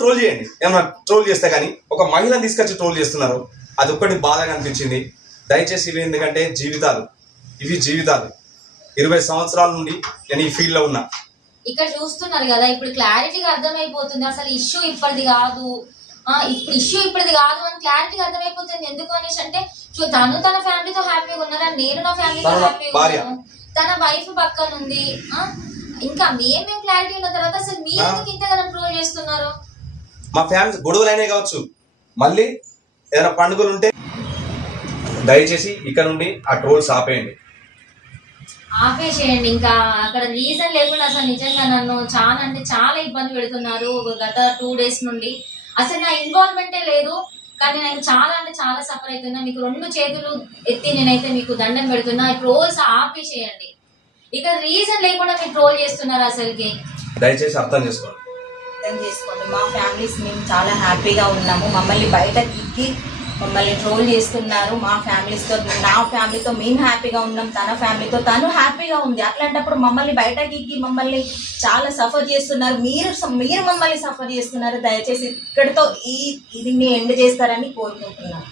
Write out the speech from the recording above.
Troll చేయండి, ఏమన్నా troll చేస్తే కానీ ఒక మహిళను తీసుకొచ్చి ట్రోల్ చేస్తున్నారు. అది ఒక్కటి బాధగా అనిపించింది. దయచేసి ఇవి ఎందుకంటే జీవితాలు 20 సంవత్సరాల నుండి నేను ఈ ఫీల్డ్ లో ఉన్నా. ఇక్కడ చూస్తున్నారు కదా, ఇప్పుడు క్లారిటీగా అర్థమైపోతుంది అసలు ఇష్యూ ఇప్పటిది కాదు. ఇప్పుడు ఇష్యూ ఇప్పటిది కాదు అని క్లారిటీగా అర్థమైపోతుంది. ఎందుకు అనేసి అంటే తను తన ఫ్యామిలీతో హ్యాపీగా ఉన్నారా, నేను నా ఫ్యామిలీతో హ్యాపీగా ఉన్నాను, తన వైఫ్ పక్కన ఉంది. ఇంకా మేమేం క్లారిటీ ఉన్న తర్వాత అసలు మీరు ఎందుకు ఇంతగానో ట్రోల్ చేస్తున్నారు? మా ఫ్యామిలీ గొడవలైనా కావచ్చు, మళ్ళీ ఏదైనా పండుగలు ఉంటే దయచేసి ఇక్కడ నుండి ఆ ట్రోల్స్ ఆపేసేయండి. ఇంకా అక్కడ రీజన్ లేకుండా అసలు నిజంగా నన్ను చాలా అంటే చాలా ఇబ్బంది పెడుతున్నారు గత 2 days నుండి. అసలు నా ఇన్వాల్వ్మెంటే లేదు, కానీ నేను చాలా అంటే చాలా సఫర్ అవుతున్నా. మీకు 2 చేతులు ఎత్తి నేనైతే మీకు దండం పెడుతున్నా. ట్రోల్స్ ఆపేసేయండి. ఇక్కడ రీజన్ లేకుండా మీరు ట్రోల్ చేస్తున్నారు. అసలుకి దయచేసి అర్థం చేసుకోండి. మా ఫ్యామిలీస్ మేము చాలా హ్యాపీగా ఉన్నాము. మమ్మల్ని బయట దిక్కి మమ్మల్ని ట్రోల్ చేస్తున్నారు. మా ఫ్యామిలీస్తో, నా ఫ్యామిలీతో మేము హ్యాపీగా ఉన్నాం, తన ఫ్యామిలీతో తను హ్యాపీగా ఉంది. అట్లాంటప్పుడు మమ్మల్ని బయట దిగి మమ్మల్ని చాలా సఫర్ చేస్తున్నారు. మీరు మమ్మల్ని సఫర్ చేస్తున్నారు. దయచేసి ఇక్కడితో ఇది ఎండ్ చేస్తారని కోరుకుంటున్నాను.